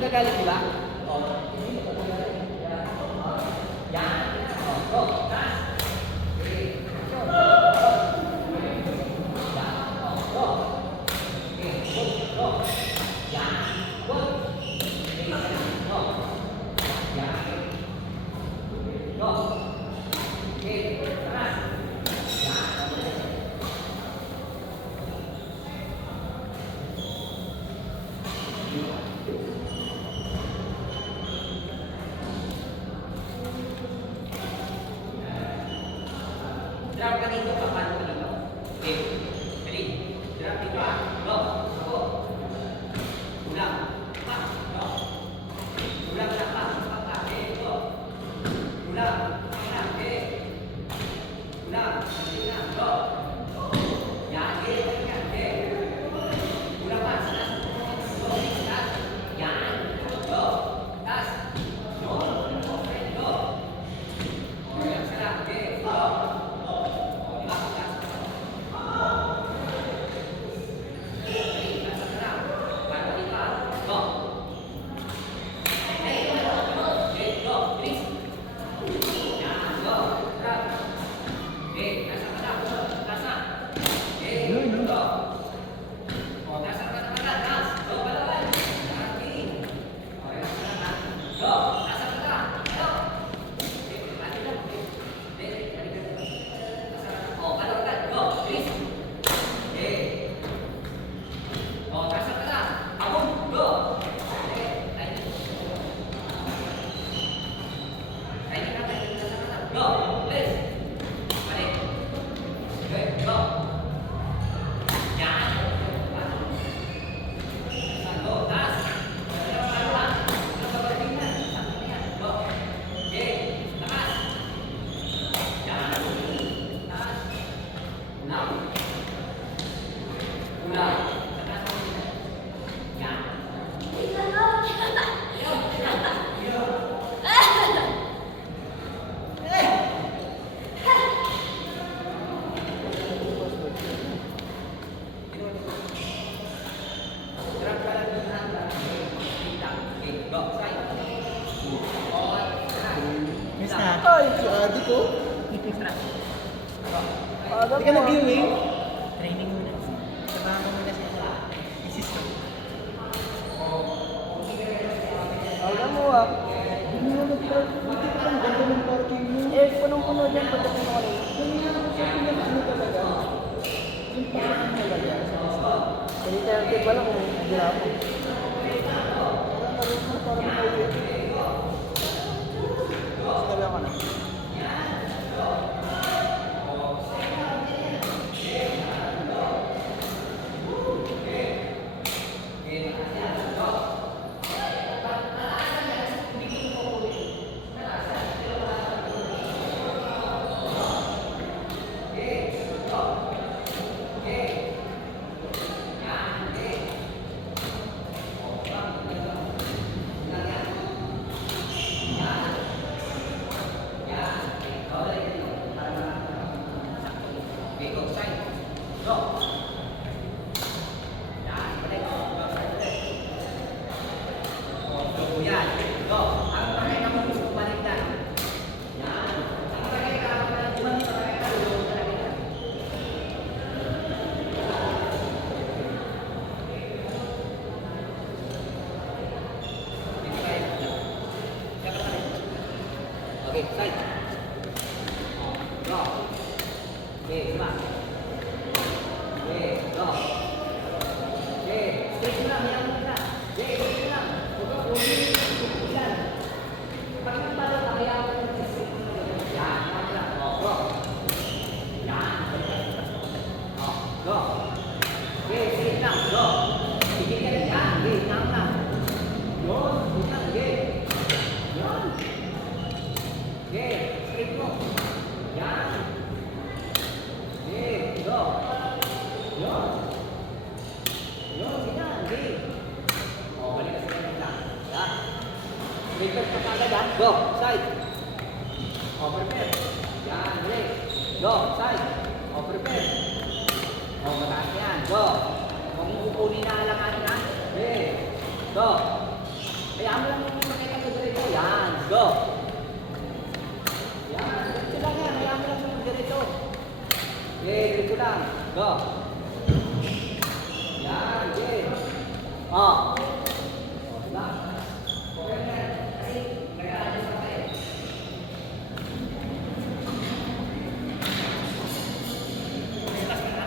Gagaling di ba? Drop ka dito, papano ka dito. Okay. Ready? Drop dito ah. Go. Ako. Ulang. Pa. Go. Ulang lang pa. Pa. Okay. Go. Ulang. Ulang. Okay. Ulang. Ulang. Go. Yan. Okay. Okay. Ulang pa. Taas. Go. Taas. Yan. Go. Taas. Go. Okay. Go. Ulang sila. Okay. Go. Ay, si Adi ko. Hindi ka nag-viewing? Training muna. Sabahan ko muna siya. Isis ko. Alam mo ah. Hindi mo nag-park. Hindi ka pang ganda ng parking mo. Eh, punong-puno dyan pagdating ko kanina. Kanina ko sa pinag-ano talaga. Yung parang talaga. Hindi tayo pala kung hindi na ako. Parang naroon mo para makauwi. Sinabi ako na. Okay, side. Go. Okay, diba? Okay, go. Okay, straight mo lang, hayaan mo lang. Okay, straight mo lang. Huwag ka ulit. Ilan. Pag nagpalo ka, hayaan mo lang. Straight mo lang. Yan, hayaan mo lang. Oh, go. Yan. Oh, go. Okay, straight lang. Go. Sige ka rin. Yan, okay, hayaan mo lang. Yun, straight lang, okay. Yan. Okay, straight mo. Yan. Okay, go. Yun. Yun, ganyan. Okay. O, balik ka sa ganyan lang. Yan. Breakers pa kagad ha. Go, side. O, prepare. Yan, break. Go, side. O, prepare. O, mataas yan. Go. Huwag mo kukunin na alanganin ha. Okay. Go. Kaya mo lang makita sa dito. Yan. Go. Yan. Dito lang yan. Kaya mo lang dito. Okay, dito lang. Go. Yan. Okay. O. O, diba? Okay na yan. Kasi, nag-aalis ako eh. Relax ka na.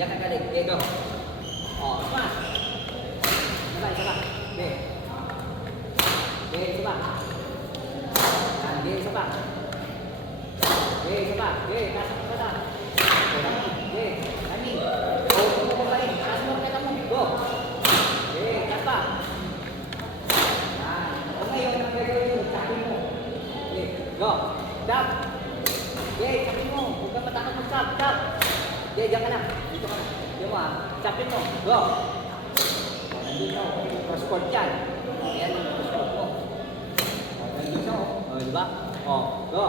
Yan ka galing. Okay, go. O, smash. Sabay, sabay. Okay. Okay, sabay. Yan, okay, sabay. Okay, sabay. Okay, kasap ka na. Okay, kami. Go, go, go, kain. Kasap mo, kita mo. Go. Okay, kasap. Yan. O ngayon, ang gagawin mo, tapin mo. Okay, go. Tap. Okay, tapin mo. Huwag kang matakot mo, tap, tap. Okay, diyan ka na. Dito ka na. Diyan mo ah. Tapin mo. Go. Nandito. Cross-court yan. Ayan yung cross-court mo. Nandito. O, diba? O, go.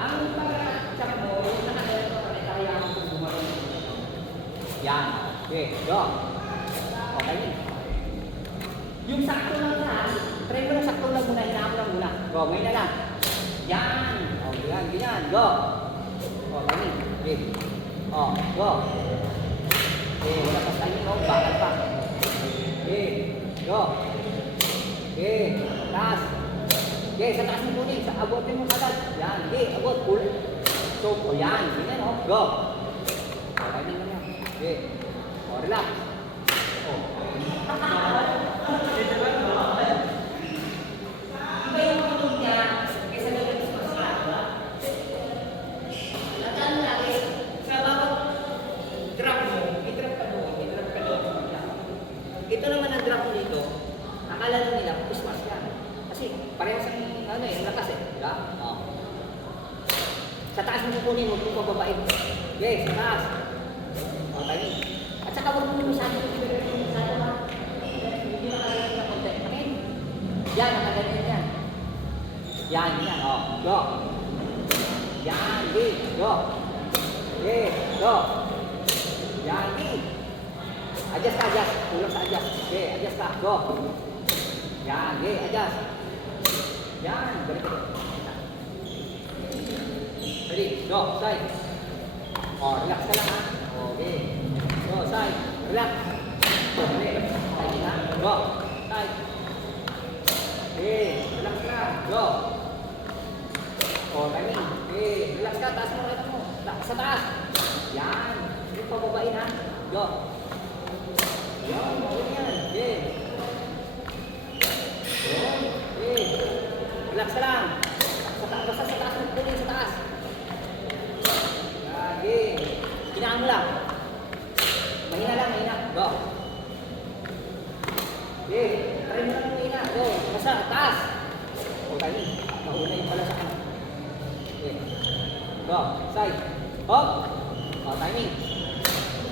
Ang pag-check mo, yung nakagano, kaya mo kung bumalik. Yan. Okay, go. Okay. Yung sakto lang na, try mo lang sakto lang muna, hinaan mo lang muna. Go, ngayon na lang. Yan. O, yan, ganyan. Go. Okay. Okay. O, go. Okay, wala pa tayo, no? Bakal pa. Okay, go. Okay, taas. Okay, sa taas mo kunin, sa abutin mo agad. Yan, okay, abot, pull. So, o yan, ganyan, o, go. Okay, din lang yan. Okay, o, relax. O. Iba yung tunog niya, kaysa gagawin sa masarap, ba? Nataan mo lang, sa bawat drop mo, i-drop ka doon, i-drop ka doon. Ito naman ang drop mo dito, akala na nila, Christmas yan. Kasi parehas ang ano eh, ang lakas eh. Diba? Oh. Sa taas mo kukunin, huwag mo pababain. Okay, sa taas. O, tayo. At saka huwag mo masyado ha. Hindi na kagaling na konti. Okay? Yan, nakagaling yan. Yan, yan. O, go. Yan, okay. Go. Okay, go. Yan, okay. Adjust ka, adjust. Kulang sa adjust. Okay, adjust ka. Go. Yan, okay, adjust. Yan, balik ka. Ready, go, side. O, relax ka lang ha. Okay. Go, side. Relax. Okay. Side na. Go. Side. Okay, relax ka. Go. O, timing. Okay, relax ka. Taas mo, relax mo. Sa taas. Yan. Hindi pa babain ha. Go. Yan, okay yan. Okay. Okay. Relax ka lang. Basta sa taas mo kunin, sa taas. Okay. Kinaan mo lang. Mahina lang, mahina. Go. Okay. Try mo lang mahina. Go. Basta, taas. O, tayo. Mahuna yung pala sa kanan. Okay. Go. Side. Hop. O, timing.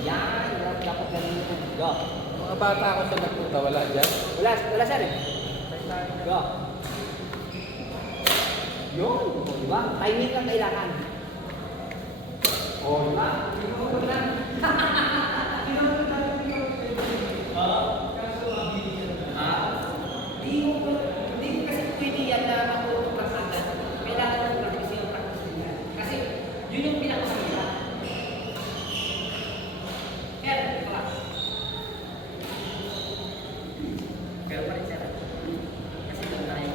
Yan. Dapat ganun yun. Go. Mga bata ako sa nagpunta, wala dyan. Wala sir eh. Go. Yun. O, diba? Timing lang kailangan. O, diba? Tinutog lang. Tinutog lang. Hindi mo kasi pwede yan na matutog lang sa atin. Kailangan ng practice yung practice niya. Kasi yun yung pinakasamila. Kaya, ito lang. Pero pa rin sir. Kasi doon tayo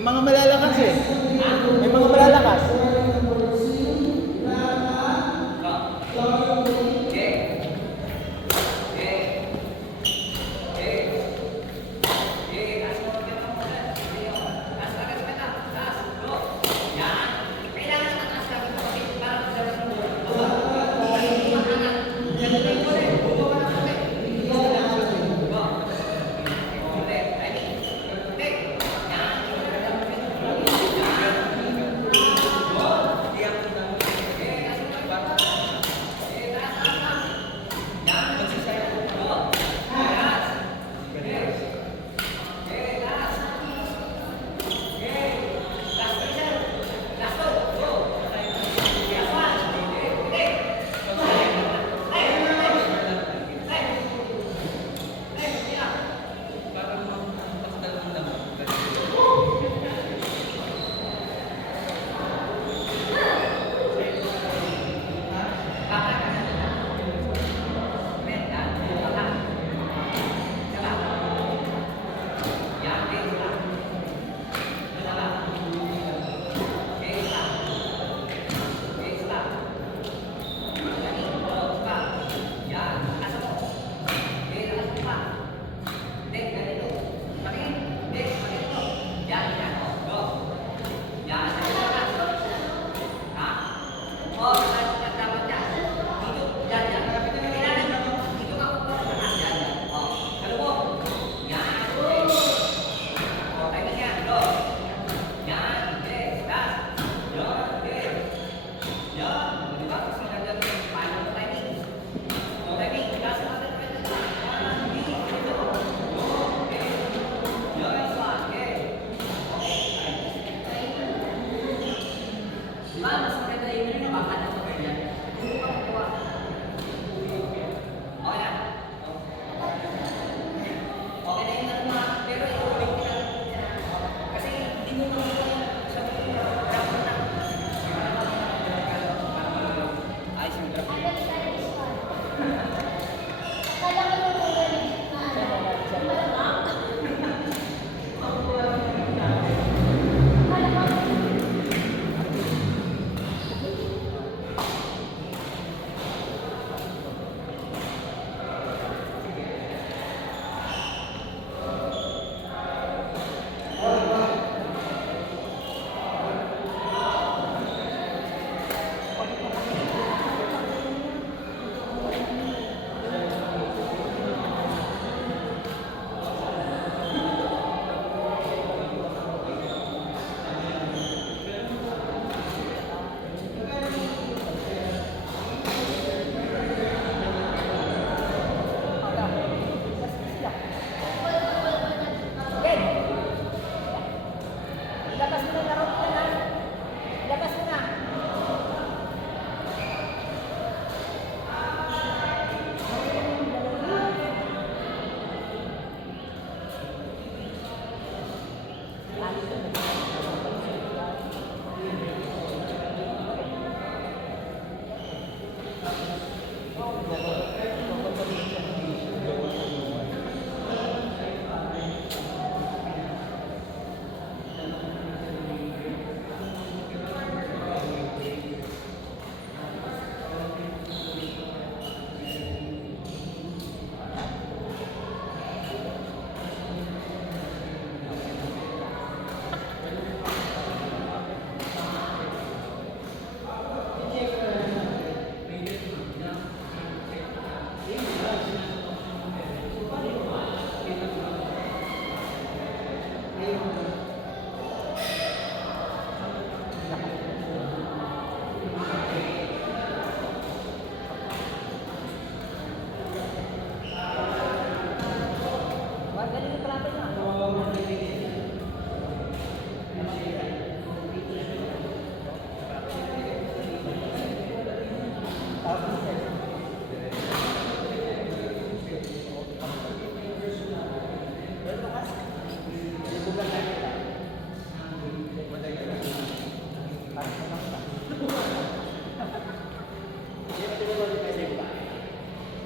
May mga malalakas eh. May mga malalakas.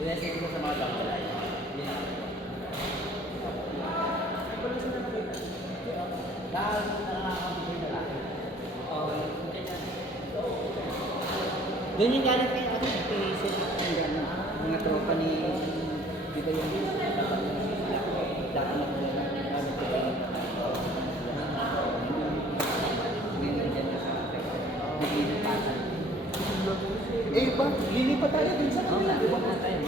Sinesend ko sa mga downline. nakakabigay na lang. Oo, ganyan. Ganyan galing kayo ako, kay Sir mga tropa ni, di ba yung dapat na Eh, ba? Lilipat tayo din sa Oo kanila, nga, di ba? tayo.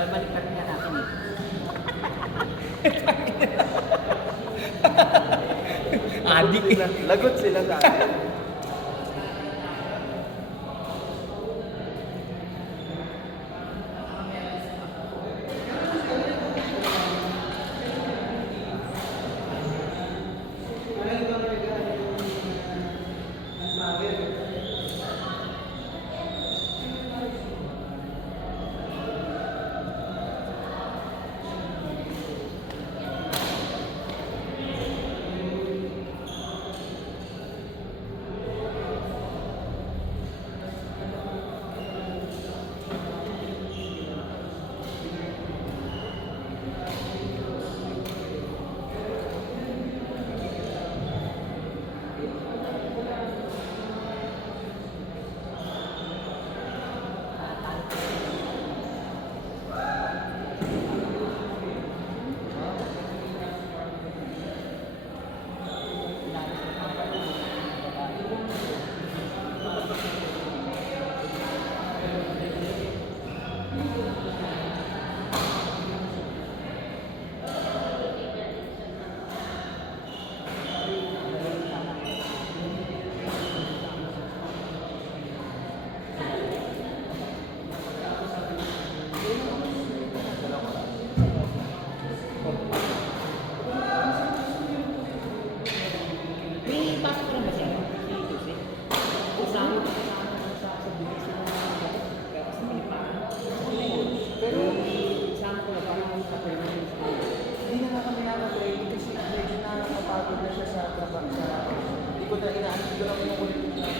Babalik ka rin nga natin eh. Adik. Lagot sila sa akin. May pasok ko lang ba siya? Kasama sa bilis ng kaya kasi Pilipino. Pero, Kasama ko na parang sa permanent sa hindi na nga kami nakapray kasi medyo nakakapagod na siya sa trabaho. Hindi ko na inaanin ko lang yung ulit niya.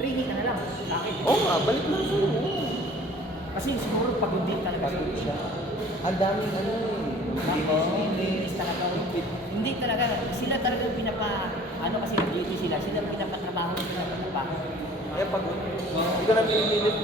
training na lang sa akin. Oo nga, balik lang siya. Kasi siguro pagod din talaga Pagod siya. Ang daming ano eh. Linis talaga. Hindi talaga. Sila talaga ano kasi duty sila pinapatrabaho nila pinapatrabaho. Kaya pagod. Hindi ko na pinipilit.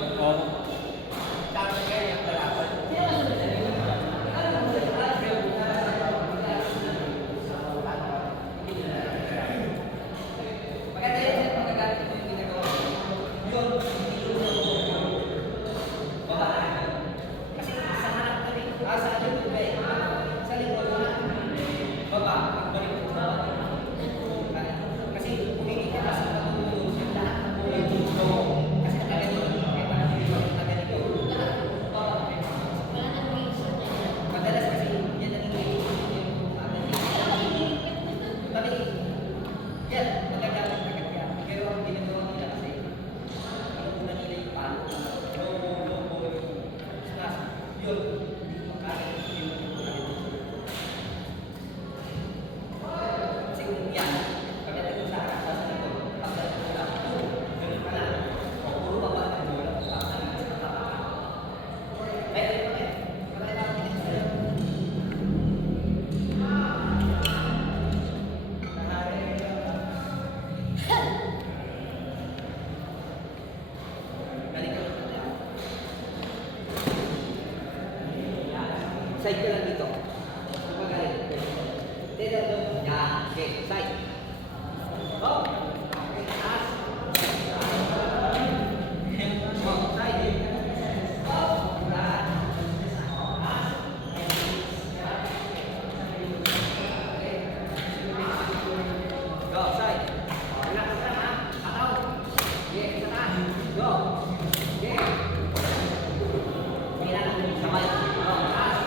Side ka lang dito. Magaling. Dito. Yan. Okay. Side. Oh. Okay. Taas. Oh. Side. Oh. Taas. Go. Side. Relax lang ha. Ataw. Okay. Sa taas. Go. Okay. Mira lang. Sabay. Go. Taas.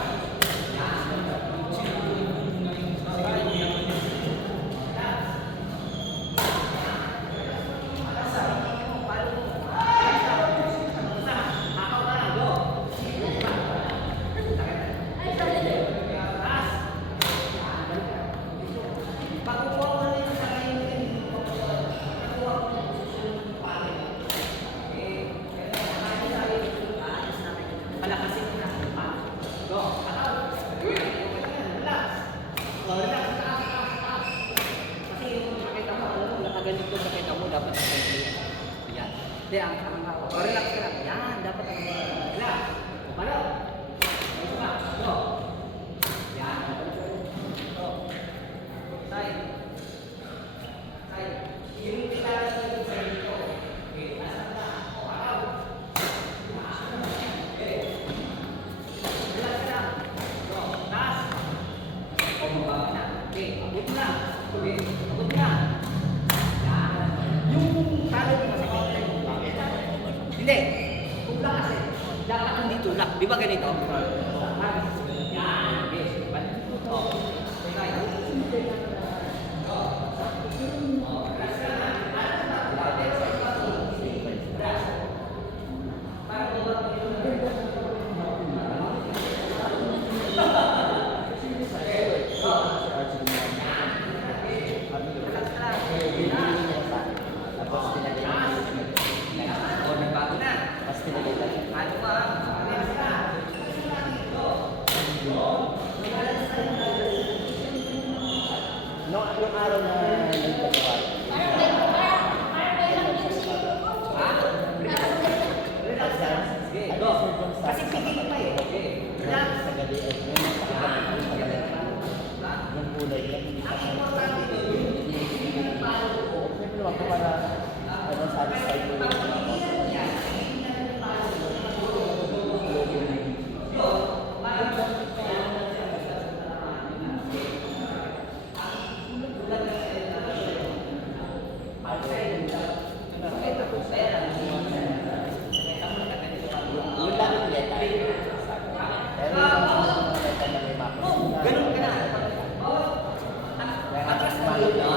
Yan. tulak kasi. Dapat hindi tulak. Di ba ganito? Yan. Yes. Oh. Tapos pinagay na. Oh, nagbago na. Tapos pinagay na. Ano ba? Yung araw na nagpagawa. Sige, go. Kasi pigil pa eh. Okay. Sa gabi ay yung kulay yan, hindi pa siyempre naman po para satisfied po yung yung langit leta. Pero yung leta na may mapa. Ganun ka na. Atras na yun, no?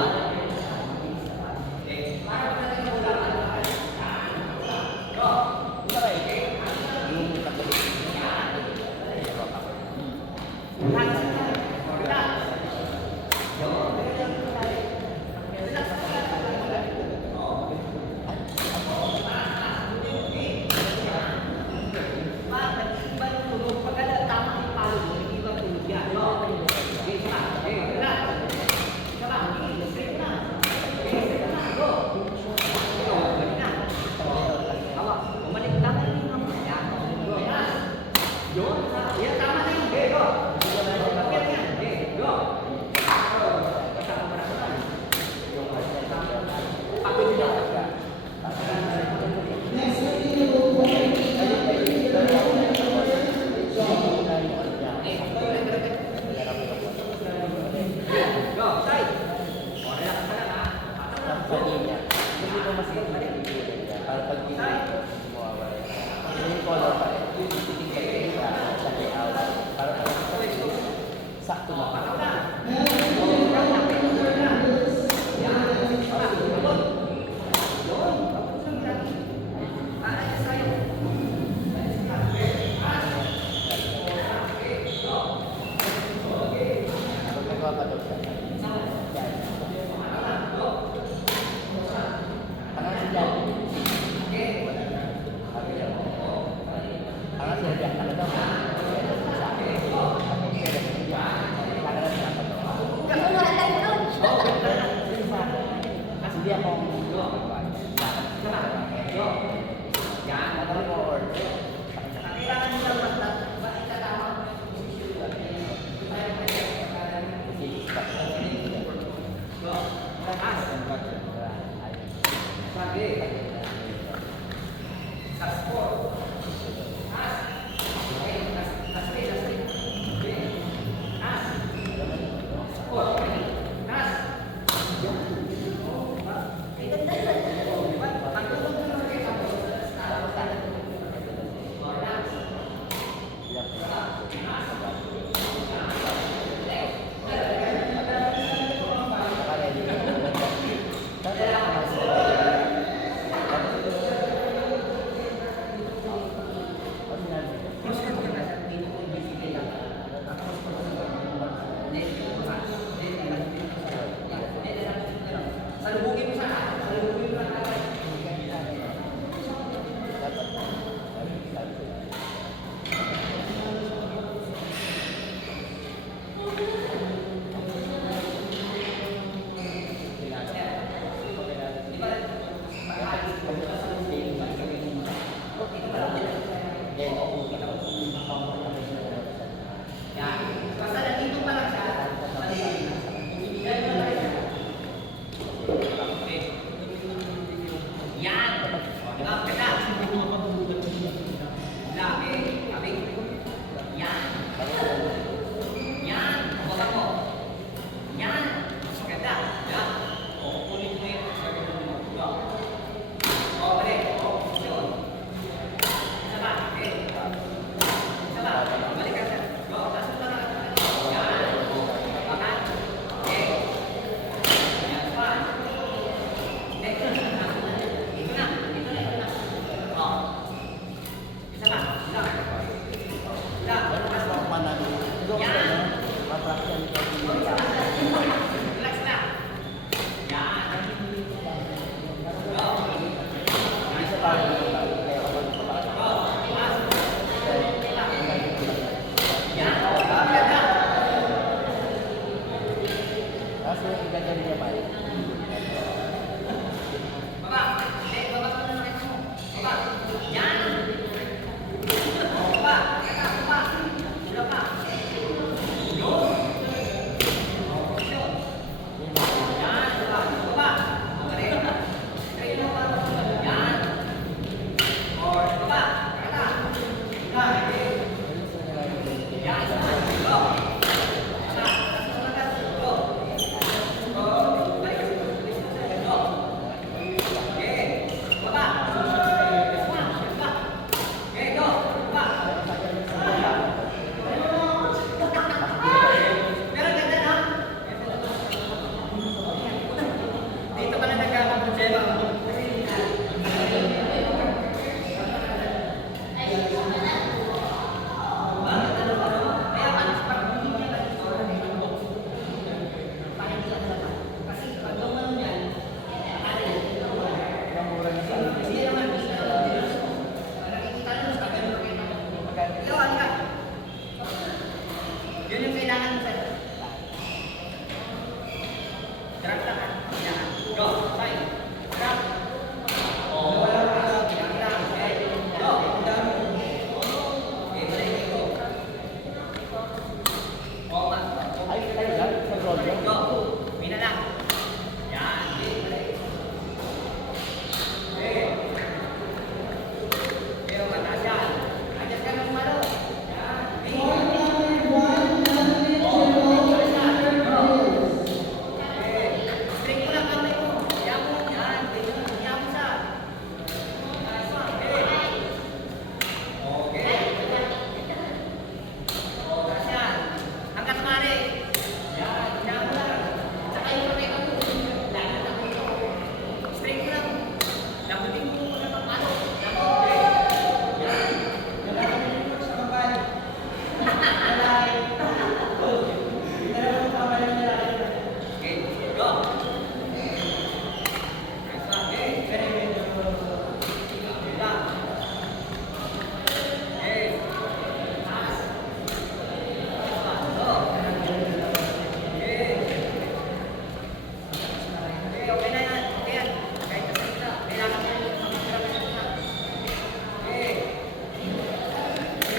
para pag mawawala. Yung color pa rin. Sa layout. Para sakto na pa.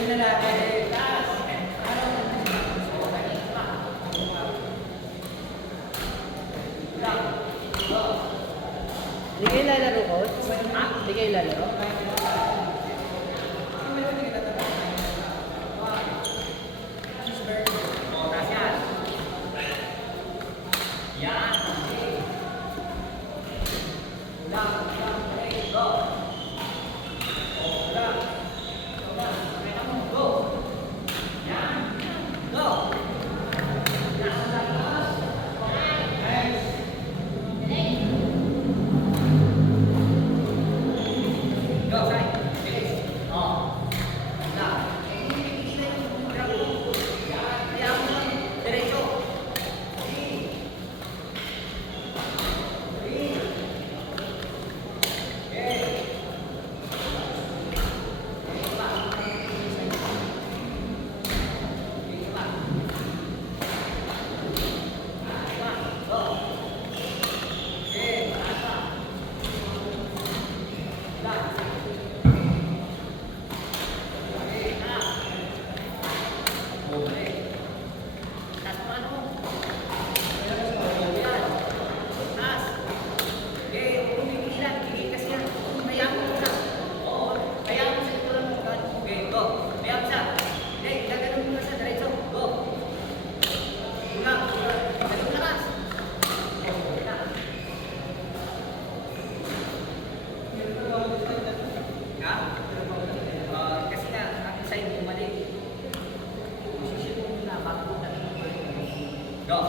Yung lalaki. Hindi kayo lalaro, coach? Hindi kayo lalaro? Oras yan. Yan. Ulang, ulang, break, go. Ulang. Ulang, break mo, go. Yan. Go. Yan, ulang, ulang. Next. Go, side. Bilis. Oh. Ulang. Yan. Kaya mo lang. Diretso. Kasi nga, ang side mo mali. Position mo muna, bago mo na. Go.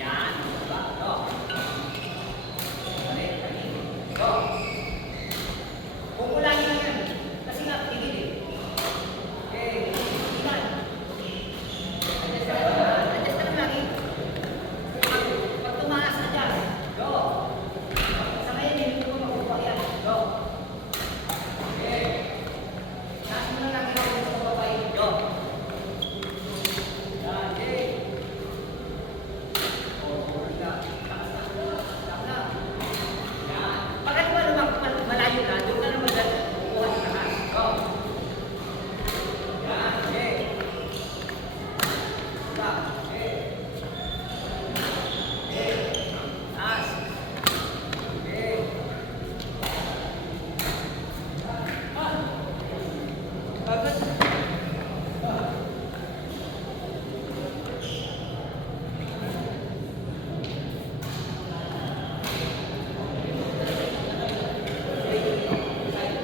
Yan. Diba? Go. Balik, balik. Go. Pupulangin lang yan. Kasi nga, tigil eh. Okay. Tingnan. Adjust ka lang. Adjust ka lang lagi. Pag tumaas, adjust. Go. Sa ngayon, hindi mo makukuha yan. Go. Okay. Taas mo na lang yung sa babay. Go. Yan, okay. Pag ano malayo na, doon ka na magkukuha sa taas. Go. Yan, okay. Stop. Okay. Okay. Taas. Okay.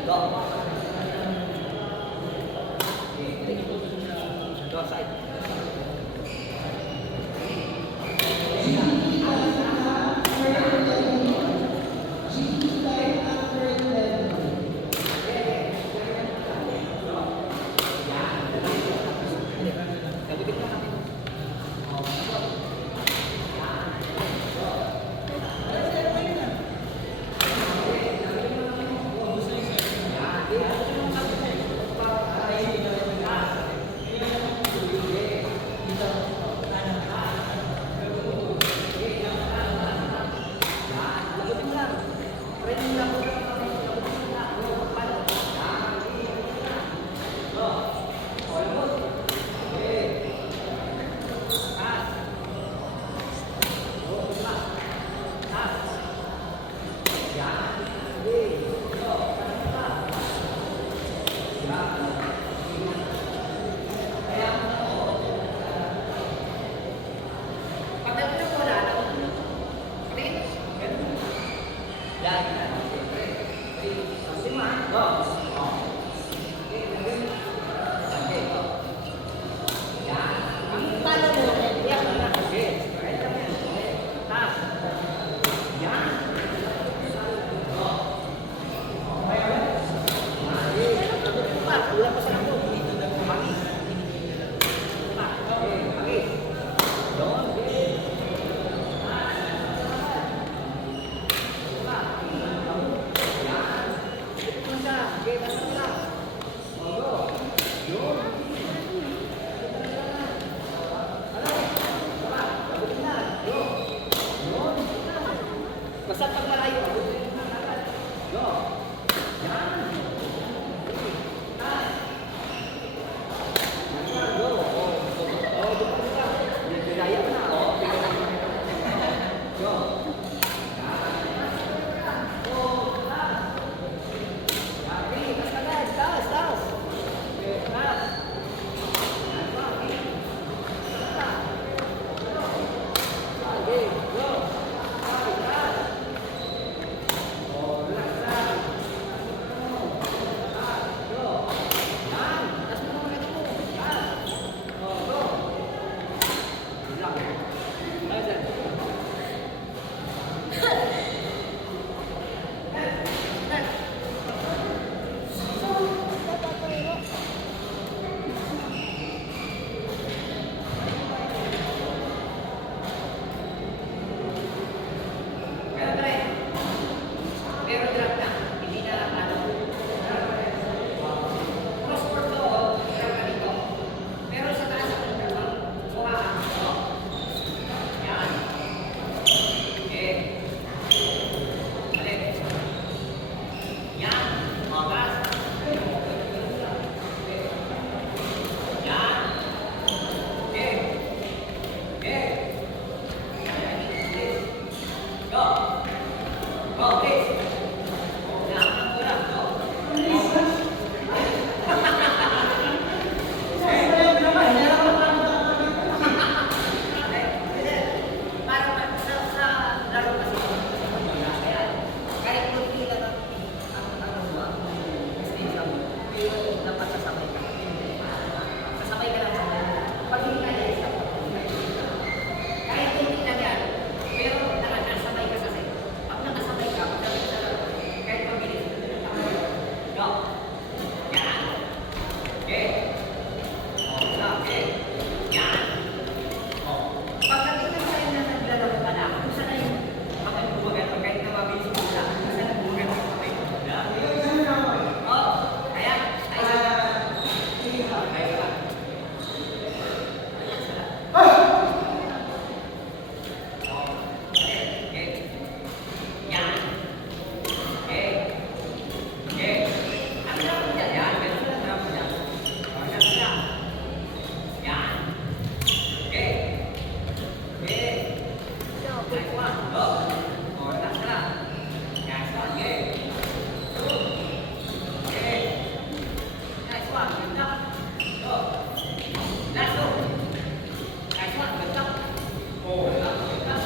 Go. Go side. Gabutin mo natin. Basta pag malayo, go. Yan. dapat sasabay ka. Sasabay ka lang. Pag hindi kaya, stop. Kahit hindi lang yan, pero nakasabay ka sa sa'yo. Pag nakasabay ka, kahit mabilis, go. Yan. Okay. Okay. Yan. Pagdating na sa'yo na naglalaro ka na, kung saan na yung makagbuwagan o kahit na mabilis mo sila, kung saan nagbuwagan ang kamay mo. Oh, kaya, tayo sa tayo ka. Okay. Yan. Okay. Okay. Ang sarap mo dyan. Yan. Ganun lang sarap mo dyan. Yan sila. Yan. Okay. Okay. Nice one. Go. O, relax ka lang. Nice one. Okay. Okay. Nice one. Good job. Go. Last go. Nice one. Good job. Oh, good job. Good job.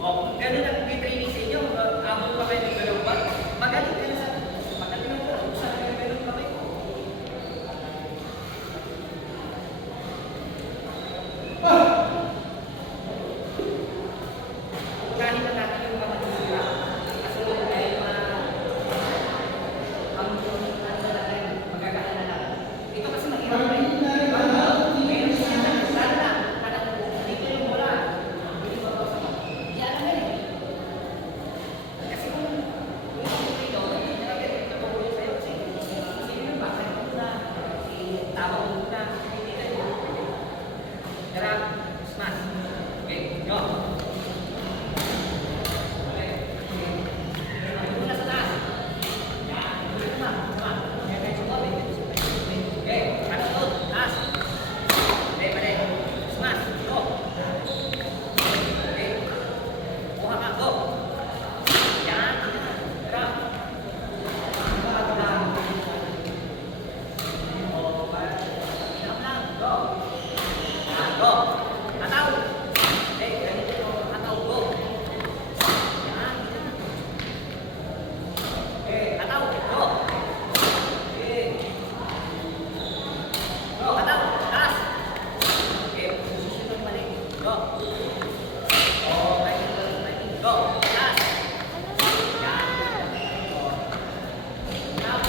Oh, ganun ang training sa inyo. Abot pa kayo ng dalawang buwan. Magaling ka na sa... Magaling ka na sa ganun pa kayo. Unahin na natin yung mga disira. Kasunod ay ang magagahan na lang. Ito kasi mahirap pa yun. Meron siya na. Sana lang. Dito yung bola. Yan ang galing. Kasi kung dito, nababuhin sa'yo kasi sino yung basa yung muna, si tawag mo muna, hindi ka yun. Grab, smash. Okay, go. Okay. Ay, muna sa taas. Yan, muna sa taas. Okay, medyo ko, okay, ano to? Taas. Okay, pare. Smash, go. Okay. Kuha ka, go. Yan. Grab. Grab lang. Grab lang. Go. Yan, go. Ataw. Okay, ganito yung ataw, go. Yan. Okay, ataw, go. Okay. Go, ataw. Taas. Okay, susunod balik. Go. Okay, go. Taas. Yan. Now.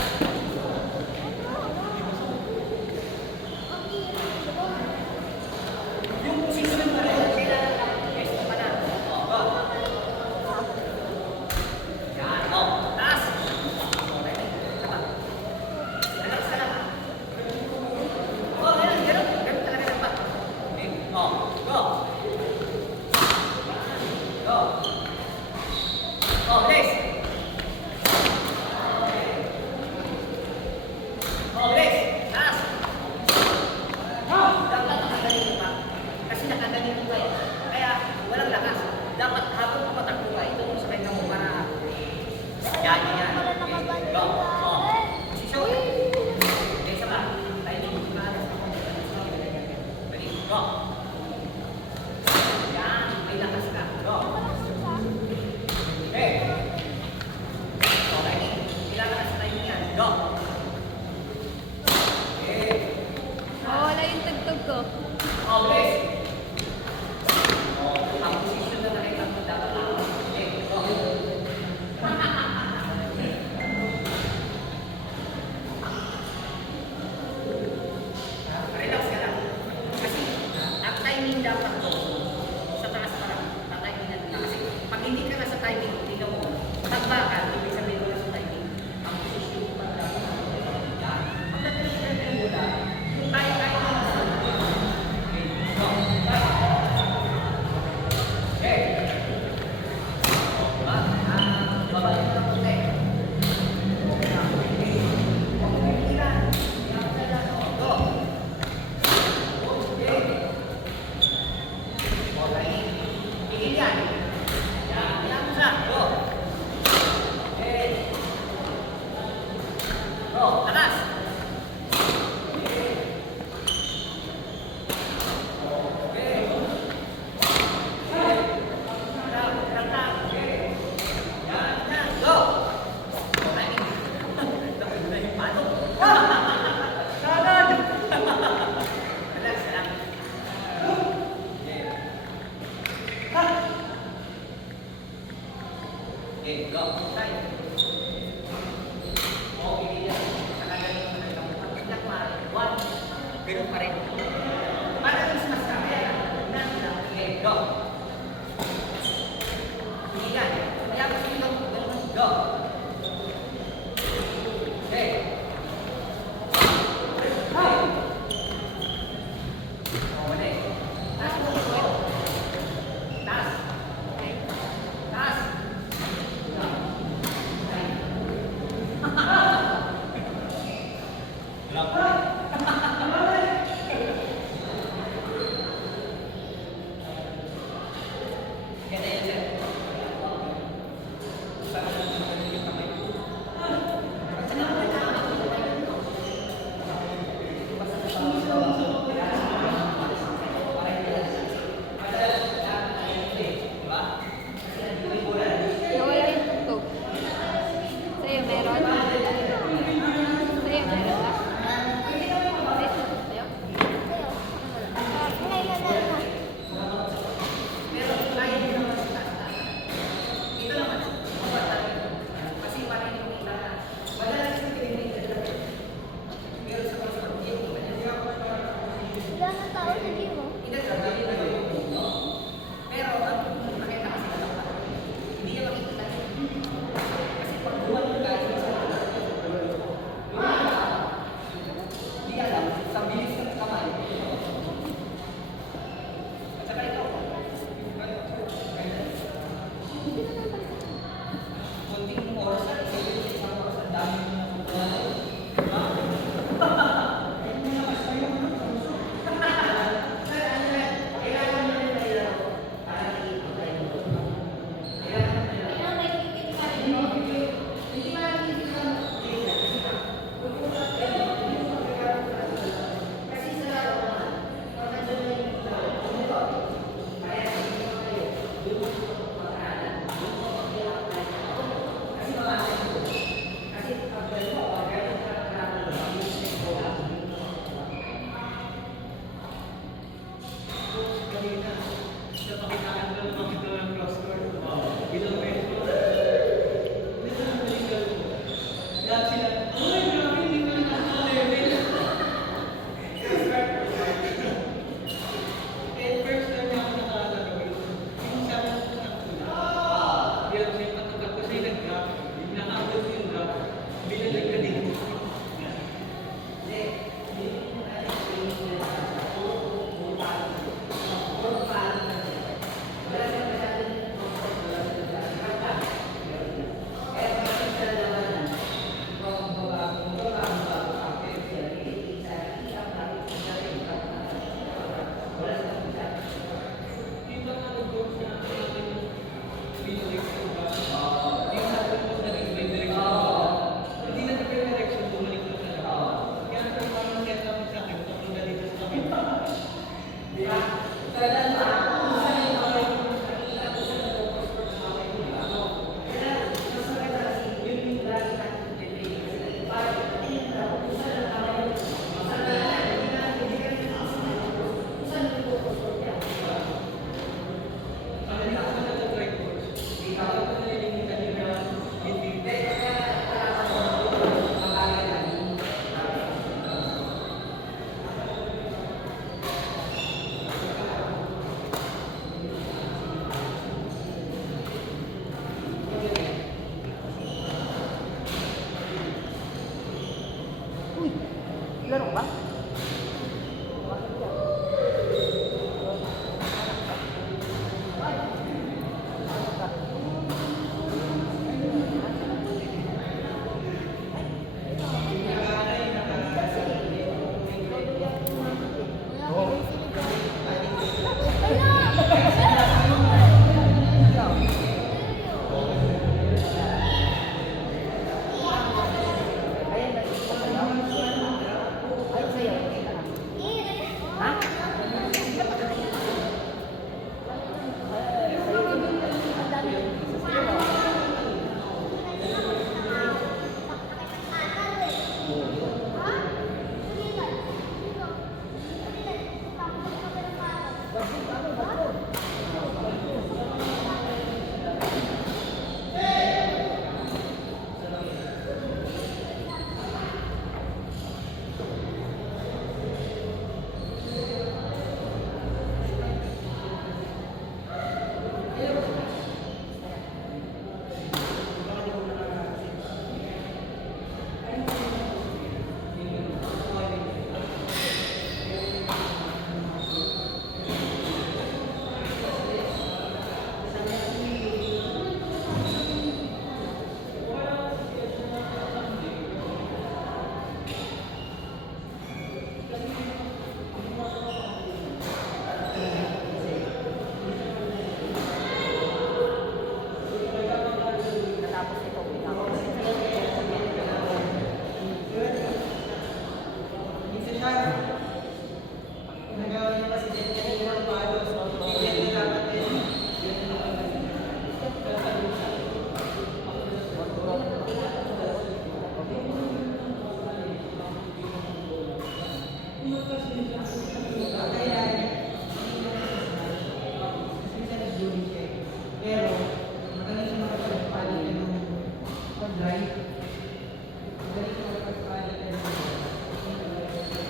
Yung susunod pa rin, kailangan lang. Okay, stop ka na. Go. Yan, go. Taas. Okay, tama. Relax ka lang. Oh, ganun, ganun. Ganun talaga dapat. Okay, go. Go. Go. Oh, bilis. Oh, bilis. Taas. Dapat nakagaling ka. Kasi nakagaling ka eh. Kaya walang lakas. Dapat habang papatakbo ka, ito mo sa kanya mo para yan, yan. Okay, go. Oh. Sisyo. Okay, isa pa. Tayo dito. Ready? Go. Yan. May lakas ka. Go. Okay. Okay. Ilalakas tayo yan. Go. Okay. Mawala yung tugtog ko. Oh, please. Oh, ang position na nakita mo dapat ako. Okay, go. Relax ka lang. Kasi ang timing dapat to sa taas pa lang. Timing na kasi pag hindi ka na sa timing, tingnan mo. Tagbakan, ibig sabihin wala sa timing. Ang position pa dapat. Yan. Ang nagkakaroon mo na, kung kaya-kaya mo na. Okay, go. Okay. Babalik na po tayo. Go. Okay. Okay. Tingin yan. Yan. Yan mo sa. Go. Okay. Go. Takas. Okay. Okay. Okay, go. Side. Okay, yan. Nakagaling mo na ito. Pagkak pa rin. One. Ganun pa rin. Para mas mas kami. Okay, go. Hilan. Kaya ko silong. Go. Okay. Hi. Oh, mali. Taas mo. Taas. Taas. Wala pa rin. Kaya yan, sir. Nawala yung tugtog. Sa'yo meron? Sa'yo meron ba? May tugtog sa'yo?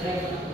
Right.